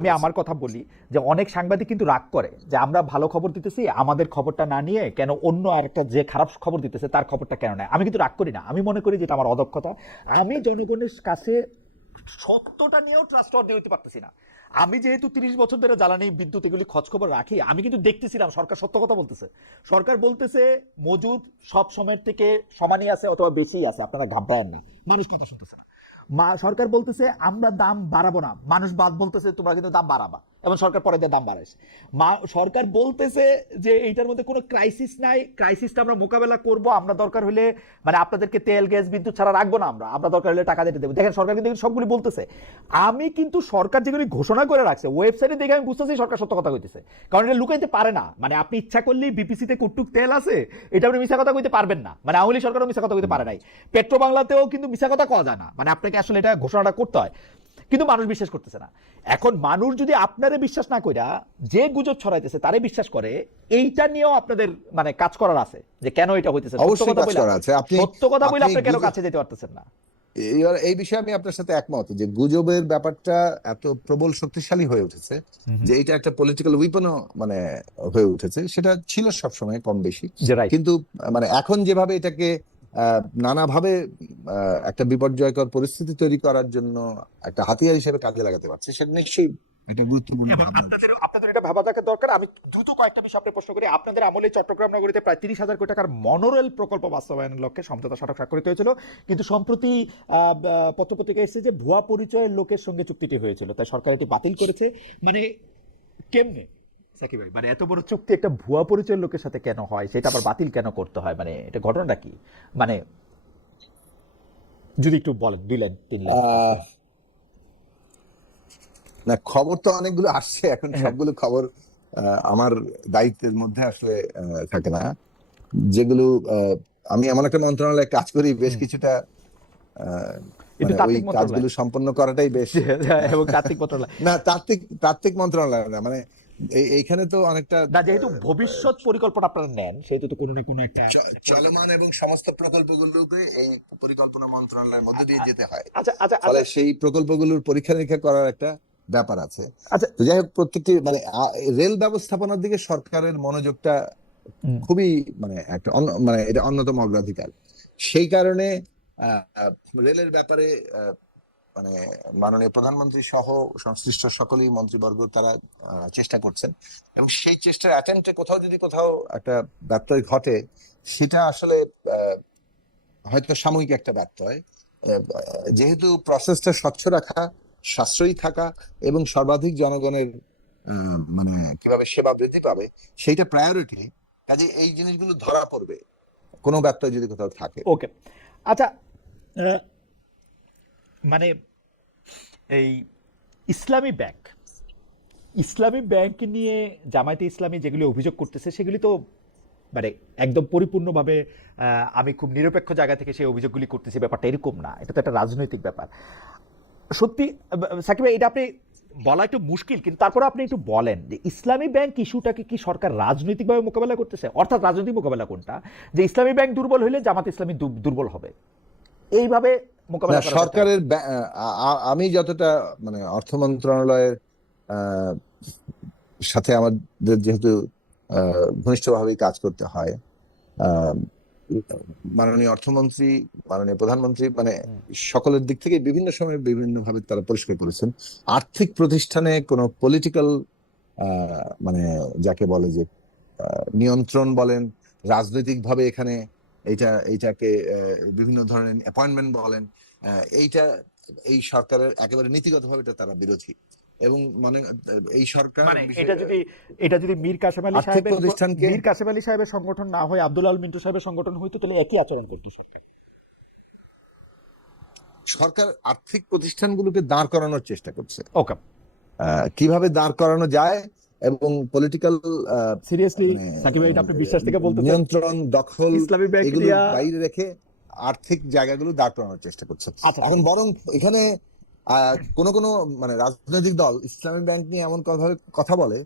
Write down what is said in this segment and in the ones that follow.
আমি আমার কথা বলি যে অনেক সাংবাদিক কিন্তু রাগ করে যে আমরা ভালো খবর দিতেছি, আমাদের খবরটা না নিয়ে কেন অন্য আরেকটা যে খারাপ খবর দিতেছে তার খবরটা কেন নেয়। আমি কিন্তু রাগ করি না, আমি মনে করি যেটা আমার অদক্ষতা। আমি জনগণের কাছে সত্যটা নিয়েও ট্রাস্ট দিয়ে হইতে পারতেছি না। আমি যেহেতু 30 বছর ধরে জ্বালানি বিদ্যুৎ এগুলি খোঁজ খবর রাখি, আমি কিন্তু দেখতেছিলাম সরকার সত্য কথা বলতেছে। সরকার বলতেছে মজুদ সব সময়ের থেকে সমানই আছে অথবা বেশি আছে, আপনারা ঘাবড়ায়েন না। মানুষ কথা শুনতেছে না। সরকার বলতেছে আমরা দাম বাড়াবো না, মানুষ বাদ বলতেছে তোমরা কিন্তু দাম বাড়াবা, এবং সরকার পরে দিয়ে দাম বাড়াইছে। সরকার বলতেছে যে এইটার মধ্যে কোনো ক্রাইসিস নাই, ক্রাইসিসটা আমরা মোকাবেলা করব, আমরা দরকার হলে মানে আপনাদেরকে তেল গ্যাস বিদ্যুৎ ছাড়া রাখবো না, আমরা দরকার হলে টাকা দিতে দেবো। দেখেন সরকার কিন্তু সবগুলি বলতেছে। আমি কিন্তু সরকার যেগুলি ঘোষণা করে রাখছে ওয়েবসাইটে দেখে আমি বুঝতেছি সরকার সত্য কথা কইতেছে, কারণ এটা লুকাইতে পারে না। মানে আপনি ইচ্ছা করলেই বিপিসিতে কুটুক তেল আছে, এটা আপনি মিশা কথা কইতে পারবেন না। মানে আওয়ামী লীগ সরকারও মিশা কথা কইতে পারে নাই, পেট্রো বাংলাতেও কিন্তু মিশা কথা কওয়া যায় না। মানে আপনাকে আসলে এটা ঘোষণাটা করতে হয়, কিন্তু মানুষ বিশ্বাস করতেছে না। এখন মানুষ যদি আপনারে বিশ্বাস না কইরা যে গুজব ছড়াইতেছে তারে বিশ্বাস করে, এইটা নিয়েও আপনাদের মানে কাজ করার আছে যে কেন এটা হইতেছে। অবশ্যই কাজ করার আছে। সত্য কথা বলে আপনি কেন কাছে যেতে পারতেছেন না? এই বিষয়ে আমি আপনার সাথে একমত যে গুজবের ব্যাপারটা এত প্রবল শক্তিশালী হয়ে উঠেছে যে এটা একটা পলিটিক্যাল উইপনও মানে হয়ে উঠেছে। সেটা ছিল সবসময় কম বেশি, কিন্তু মানে এখন যেভাবে এটাকে নানাভাবে একটা বিপর্যয়কর পরিস্থিতি তৈরি করার জন্য একটা হাতিয়ার হিসেবে কাজে লাগাতে পারছে, সেটা নিশ্চয়ই এটা গুরুত্বপূর্ণ। আপনাদের এটা ভাবা দরকার। আমি দ্রুত কয়েকটা বিষয় আপনার প্রশ্ন করি। আপনাদের আমলে চট্টগ্রাম নগরীতে প্রায় 30,000 কোটি টাকার মনোরেল প্রকল্প বাস্তবায়নের লক্ষ্যে সমঝোতা স্মারক স্বাক্ষরিত হয়েছিল, কিন্তু সম্প্রতি পত্রপত্রিকা এসেছে যে ভুয়া পরিচয়ের লোকের সঙ্গে চুক্তিটি হয়েছিল, তাই সরকার এটি বাতিল করেছে। মানে কেমনে সাকিব ভাই, মানে এত বড় চুক্তি একটা ভুয়া পরিচয়ের লোকের সাথে কেন হয়, সেটা আবার বাতিল কেন করতে হয়? মানে এটা ঘটনাটা কি? মানে যদি একটু বলেন 2 লাইন 3 লাইন। না, খবর তো অনেকগুলো আসছে, এখন সবগুলো খবর আমার দায়িত্বের মধ্যে আসলে থাকে না। যেগুলো আমি এমন একটা মন্ত্রণালয়ে কাজ করি, বেশ কিছুটা মানে ওই কাজগুলো সম্পন্ন করাটাই বেশ এবং তাত্ত্বিক মন্ত্রণালয় না, তাত্ত্বিক মন্ত্রণালয় না, মানে এইখানে তো অনেকটা যেহেতু ভবিষ্যৎ পরিকল্পনা আপনারা নেন, সেহেতু তো কোনো না কোনো একটা চলমান এবং সমস্ত প্রকল্পগুলোকে এই পরিকল্পনা মন্ত্রণালয়ের মধ্যে দিয়ে যেতে হয়। ফলে সেই প্রকল্পগুলোর পরীক্ষা নিরীক্ষা করার একটা ব্যাপার আছে। তো যাই হোক, প্রত্যেকটি মানে রেল ব্যবস্থাপনার দিকে সরকারের মনোযোগটা খুবই মানে একটা মানে এটা অন্যতম অগ্রাধিকার। সেই কারণে রেলের ব্যাপারে মানে মাননীয় প্রধানমন্ত্রী সহ সংশ্লিষ্ট সকলেই মন্ত্রীবর্গ তারা চেষ্টা করছেন, এবং সেই চেষ্টার অ্যাটেম্পটে কোথাও একটা ব্যত্যয় ঘটে, সেটা আসলে হয়তো সাময়িক একটা ব্যত্যয়। যেহেতু প্রসেসটা স্বচ্ছ রাখা, সাশ্রয়ী থাকা এবং সর্বাধিক জনগণের মানে কিভাবে সেবা বৃদ্ধি পাবে সেইটা প্রায়োরিটি, কাজে এই জিনিসগুলো ধরা পড়বে কোনো ব্যত্যয় যদি কোথাও থাকে। ওকে, আচ্ছা, মানে এই ইসলামী ব্যাংক নিয়ে জামায়াতে ইসলামী যেগুলি অভিযোগ করতেছে সেগুলি তো মানে একদম পরিপূর্ণভাবে আমি খুব নিরপেক্ষ জায়গা থেকে সেই অভিযোগগুলি করতেছি, ব্যাপারটা এরকম না। এটা তো একটা রাজনৈতিক ব্যাপার। সত্যি সাকিব ভাই, এটা আপনি বলা একটু মুশকিল, কিন্তু তারপরে আপনি একটু বলেন যে ইসলামী ব্যাংক ইস্যুটাকে কি সরকার রাজনৈতিকভাবে মোকাবেলা করতেছে? অর্থাৎ রাজনৈতিক মোকাবেলা কোনটা, যে ইসলামী ব্যাংক দুর্বল হলে জামাত ইসলামী দুর্বল হবে, এইভাবে মোকাবেলা করা সরকারের আমি যতটা মানে অর্থ মন্ত্রণালয়ের সাথে আমাদের যেহেতু ঘনিষ্ঠভাবেই কাজ করতে হয়, মাননীয় অর্থমন্ত্রী, মাননীয় প্রধানমন্ত্রী মানে সকলের দিক থেকে বিভিন্ন সময় বিভিন্ন ভাবে তারা পরিষ্কার করেছেন, আর্থিক প্রতিষ্ঠানে কোনো পলিটিক্যাল মানে যাকে বলে যে নিয়ন্ত্রণ বলেন, রাজনৈতিক ভাবে এখানে এইটাকে বিভিন্ন ধরনের অ্যাপয়েন্টমেন্ট বলেন, এই সরকারের একেবারে নীতিগতভাবে তারা বিরোধী। এবং মানে এই সরকার এটা যদি মীর কাসেম আলী সাহেবের সংগঠন না হয়, আব্দুল আল মিন্টু সাহেবের সংগঠন হইতো, তাহলে একই আচরণ করতো সরকার আর্থিক প্রতিষ্ঠানগুলোকে দাঁড় করানোর চেষ্টা করছে। কিভাবে দাঁড় করানো যায় এবং পলিটিক্যাল সিরিয়াসলি সাকিব ভাই, আপনি বিশ্বাস থেকে বলতেছেন নিয়ন্ত্রণ, দখল এগুলো বাইরে রেখে আর্থিক জায়গাগুলো দাঁড় করানোর চেষ্টা করছে। এখন বরং এখানে কোন মানে রাজনৈতিক দল ইসলামী ব্যাংক নিয়ে এমন কথা বলে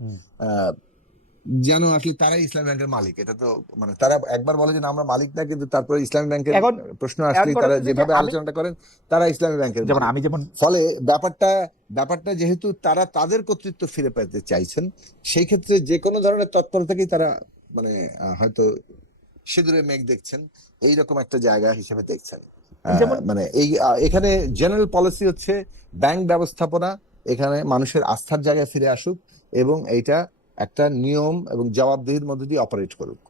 যেন আসলে তারাই ইসলামী ব্যাংকের মালিক। এটা তো মানে তারা একবার বলে যে না আমরা মালিক না, কিন্তু তারপরে ইসলামী ব্যাংকের এখন প্রশ্ন এখন আসলেই কথা তারা হচ্ছে যে যেভাবে আমি আলোচনাটা করেন তারা ইসলামী ব্যাংকের যেমন মালিক। আমি যেমন ফলে ব্যাপারটা যেহেতু তারা তাদের কর্তৃত্ব ফিরে পেতে চাইছেন, সেই ক্ষেত্রে যে কোনো ধরনের তৎপরতাকেই তারা মানে হয়তো সিঁদুরে মেঘ দেখছেন এইরকম একটা জায়গা হিসেবে দেখছেন। যেমন মানে এখানে জেনারেল পলিসি হচ্ছে ব্যাংক ব্যবস্থাপনা এখানে মানুষের আস্থার জায়গায় ফিরে আসুক এবং এইটা একটা নিয়ম এবং জবাবদিহির মধ্যে দিয়ে অপারেট করুক।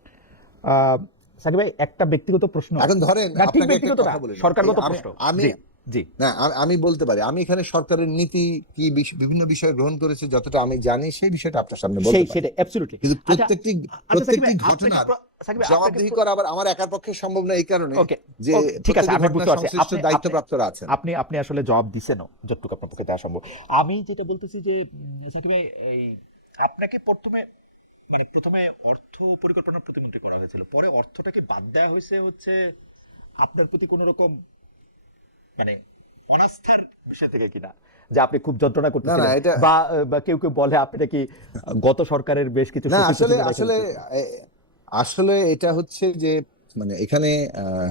আহ, সাকিব ভাই একটা ব্যক্তিগত প্রশ্ন, এখন ধরেন না ঠিক আপনাকে একটা ব্যক্তিগত না, কথা বলে নিই। সরকারগত আমি প্রশ্ন। আমি জি জি না আমি বলতে পারি, আমি এখানে সরকারের নীতি কি বিভিন্ন বিষয় গ্রহণ করেছে যতটা আমি জানি সেই বিষয়টা আপনার সামনে বলতে পারি, সেটা অ্যাবসলিউটলি। কিন্তু আচ্ছা প্রত্যেকটি আচ্ছা সাকিব প্রত্যেকটি ভাই ঘটনার সাকিব ভাই জবাবদিহি করা আবার আমার একার পক্ষে সম্ভব না, এই কারণে ওকে যে ঠিক আছে, প্রত্যেকটি আমি বুঝতে ঘটনার পারছি সংশ্লিষ্ট আপনি আপনি দায়িত্বপ্রাপ্তরা আছেন। আপনি আপনি আসলে জবাব দিছেনও যতটুকু আপনার পক্ষে দেওয়া সম্ভব। আমি যেটা বলতেছি যে সাকিব ভাই, এই আপনাকে প্রথমে অর্থ পরিকল্পনা প্রতিমন্ত্রী করা হয়েছিল, পরে অর্থটাকে বাদ দেওয়া হয়েছে হচ্ছে আপনার প্রতি কোন রকম মানে অনাস্থার বিষয় থেকে কিনা, যে আপনি খুব যন্ত্রণা না করতেছিলেন, এটা বা কেউ কেউ বলে আপনি নাকি গত সরকারের বেশ কিছু না সচিব আসলে সচিব রেখে আসলে দিতেছেন। এ, আসলে এটা হচ্ছে যে মানে এখানে আহ,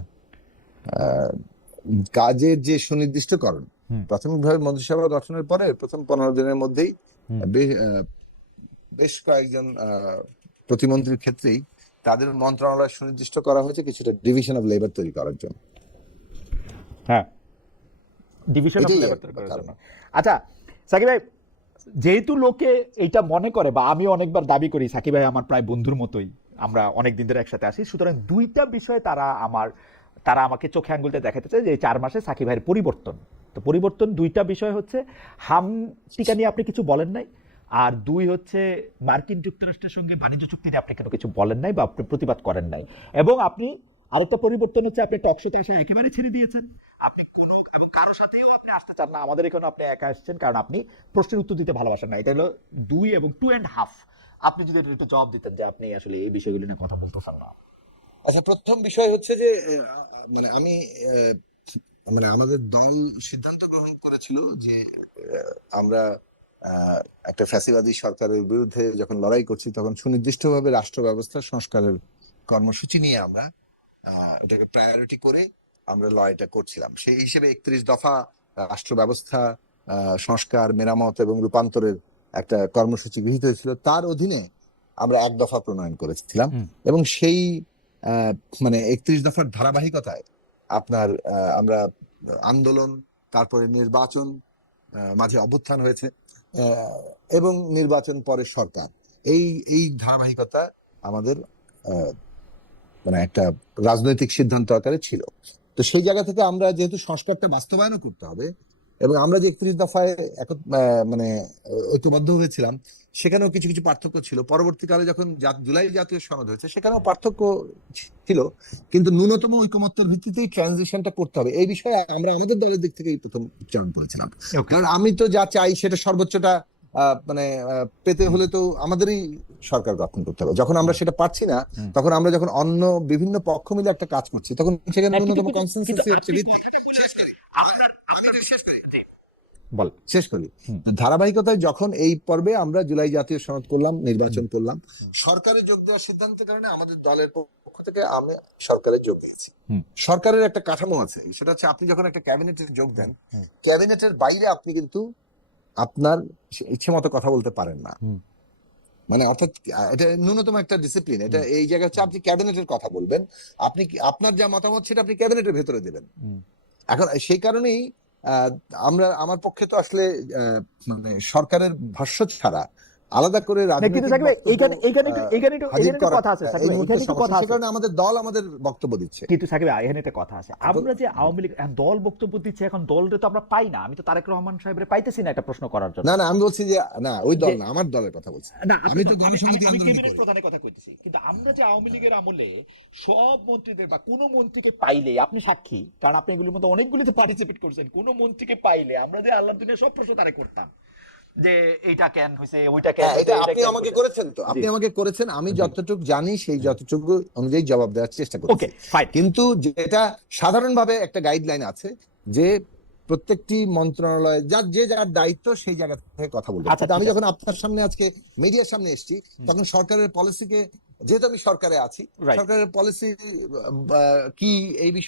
কাজের যে সুনির্দিষ্টকরণ হুম প্রাথমিকভাবে মন্ত্রিসভা গঠনের পরে প্রথম 15 দিনের মধ্যেই হুম বেশ কয়েকজন প্রতিমন্ত্রীর ক্ষেত্রেই তাদের মন্ত্রণালয় সুনির্দিষ্ট করা হয়েছে কিছুটা ডিভিশন অফ লেবার তৈরি করার জন্য। হ্যাঁ, ডিভিশন অফ এটাই লেবার একটা তৈরি করার কারণ। জন্য। আচ্ছা সাকিব ভাই, যেহেতু লোকে এইটা মনে করে, বা আমি অনেকবার দাবি করি সাকিব ভাই আমার প্রায় বন্ধুর মতোই, আমরা অনেক দিন ধরে একসাথে আসি, সুতরাং দুইটা বিষয়ে তারা আমাকে চোখে আঙ্গুলটা দেখাতে চায় যে এই 4 মাসে সাকিব ভাইয়ের পরিবর্তন। তো পরিবর্তন দুইটা বিষয় হচ্ছে, হাম টিকা নিয়ে আপনি কিছু বলেন নাই, আর দুই হচ্ছে মার্কিন যুক্তরাষ্ট্রের সঙ্গে বাণিজ্য চুক্তি নিয়ে আপনি কিছু বলেন নাই বা আপনি প্রতিবাদ করেন নাই। এবং আপনি আরেকটা পরিবর্তন হচ্ছে আপনি টকশোতে আসা একেবারে ছেড়ে দিয়েছেন। আপনি কোনো এবং কারোর সাথেও আপনি আসতে চান না, আমাদের এখানে আপনি একা আসছেন কারণ আপনি প্রশ্নের উত্তর দিতে ভালোবাসেন না। এটা হলো 2 এবং 2.5। আপনি যদি এটা একটু জবাব দিতেন যে আপনি আসলে এই বিষয়গুলো নিয়ে কথা বলতেছেন না। আচ্ছা, প্রথম বিষয় হচ্ছে যে মানে আমি মানে আমাদের দল সিদ্ধান্ত গ্রহণ করেছিল যে আমরা একটা ফ্যাসিবাদী সরকারের বিরুদ্ধে যখন লড়াই করছি তখন সুনির্দিষ্টভাবে রাষ্ট্র ব্যবস্থা সংস্কারের কর্মসূচি নিয়ে আমরা এটাকে প্রায়োরিটি করে আমরা লড়াইটা করছিলাম। সেই হিসেবে 31 দফা রাষ্ট্র ব্যবস্থা সংস্কার, মেরামত এবং রূপান্তরের একটা কর্মসূচি গৃহীত হয়েছিল। তার অধীনে আমরা 1 দফা প্রণয়ন করেছিলাম হুম এবং সেই আহ, মানে 31 দফার ধারাবাহিকতায় আপনার আমরা আন্দোলন, তারপরে নির্বাচন, মাঝে অভ্যুত্থান হয়েছে, এবং নির্বাচন পরে সরকার, এই এই ধারাবাহিকতা আমাদের আহ, মানে একটা রাজনৈতিক সিদ্ধান্ত আকারে ছিল। তো সেই জায়গা থেকে আমরা যেহেতু সংস্কারটা বাস্তবায়নও করতে হবে এবং আমরা যে 31 দফায় মানে ঐক্যবদ্ধ হয়েছিলাম সেখানেও কিছু কিছু পার্থক্য ছিল। পরবর্তীকালে যখন জুলাই জাতীয় সনদ হয়েছে সেখানেও পার্থক্য ছিল, কিন্তু ন্যূনতম ঐকমত্যের ভিত্তিতেই ট্রানজিশনটা করতে হবে এই বিষয়ে আমরা আমাদের দলের দিক থেকেই প্রথম উচ্চারণ করেছিলাম। ওকে কারণ আমি তো যা চাই সেটা সর্বোচ্চটা মানে পেতে হলে তো আমাদেরই সরকার গঠন করতে হবে। যখন আমরা সেটা পারছি না, তখন আমরা যখন অন্য বিভিন্ন পক্ষ মিলে একটা কাজ করছি তখন সেখানে ন্যূনতম কনসেনসাস হচ্ছে ভিত্তি। বল শেষ করি। ধারাবাহিকতায় যখন এই পর্বে আমরা জুলাই জাতীয় সনদ করলাম, নির্বাচন করলাম, সরকারে যোগ দেওয়ার সিদ্ধান্তের কারণে আমাদের দলের পক্ষ থেকে আমি সরকারে যোগ দিয়েছি। সরকারের একটা কাঠামো আছে, সেটা হচ্ছে আপনি যখন একটা ক্যাবিনেটে যোগ দেন, ক্যাবিনেটের বাইরে আপনি কিন্তু আপনার ইচ্ছে মতো কথা বলতে পারেন না। মানে অর্থাৎ এটা ন্যূনতম একটা ডিসিপ্লিন। এটা এই জায়গা হচ্ছে আপনি ক্যাবিনেটের কথা বলবেন, আপনি আপনার যা মতামত সেটা আপনি ক্যাবিনেটের ভেতরে দেবেন। এখন সেই কারণেই আমার পক্ষে তো আসলে মানে সরকারের ভাষ্য ছাড়া আলাদা করে রাজনৈতিক কথা আছে সাকিব ভাই, এখানে একটু কথা সে আছে। কারণে আমাদের দল আমাদের বক্তব্য দিচ্ছে। কিন্তু সাকিব ভাই এখানে একটা কথা আছে, আমরা যে আওয়ামী লীগ দল বক্তব্য দিচ্ছে, এখন দলটা তো আমরা পাই না। আমি তো তারেক রহমান সাহেবের পাইতেছি না একটা প্রশ্ন করার জন্য। না না, আমি বলছি যে না, ওই দল না, আমার দলের কথা বলছি। না আমি তো গণসংহতি আমি আন্দোলন ক্যাবিনেট করি। প্রধানের কথা কইতেছি, কিন্তু আমরা যে আওয়ামী লীগের আমলে সব মন্ত্রীদের বা কোন মন্ত্রীকে পাইলে, আপনি সাক্ষী কারণ আপনি এগুলির মধ্যে অনেকগুলিতে পার্টিসিপেট করছেন, কোন মন্ত্রীকে পাইলে আমরা যে আল্লাহ দুনিয়া সব প্রশ্ন তারে করতাম যে এইটা কেন হয়েছে, ওইটা কেন হ্যাঁ, হয়েছে, এটা এটা আপনি কেন আমাকে হয়েছে। করেছেন, তো আপনি আমাকে করেছেন, আমি যতটুকু জানি সেই যতটুকু অনুযায়ী জবাব দেওয়ার চেষ্টা ওকে করছি। ফাইন। কিন্তু যেটা সাধারণভাবে একটা গাইডলাইন আছে যে প্রত্যেকটি মন্ত্রণালয় যার দায়িত্ব সেই জায়গা থেকে কথা বলবে। আচ্ছা, কিন্তু আমি ঠিক যখন আপনার সামনে আজকে মিডিয়ার সামনে এসেছি, তখন সরকারের পলিসিকে, যেহেতু আমি সরকারে আছি, Right. সরকারের পলিসি কি এই বিষয়ে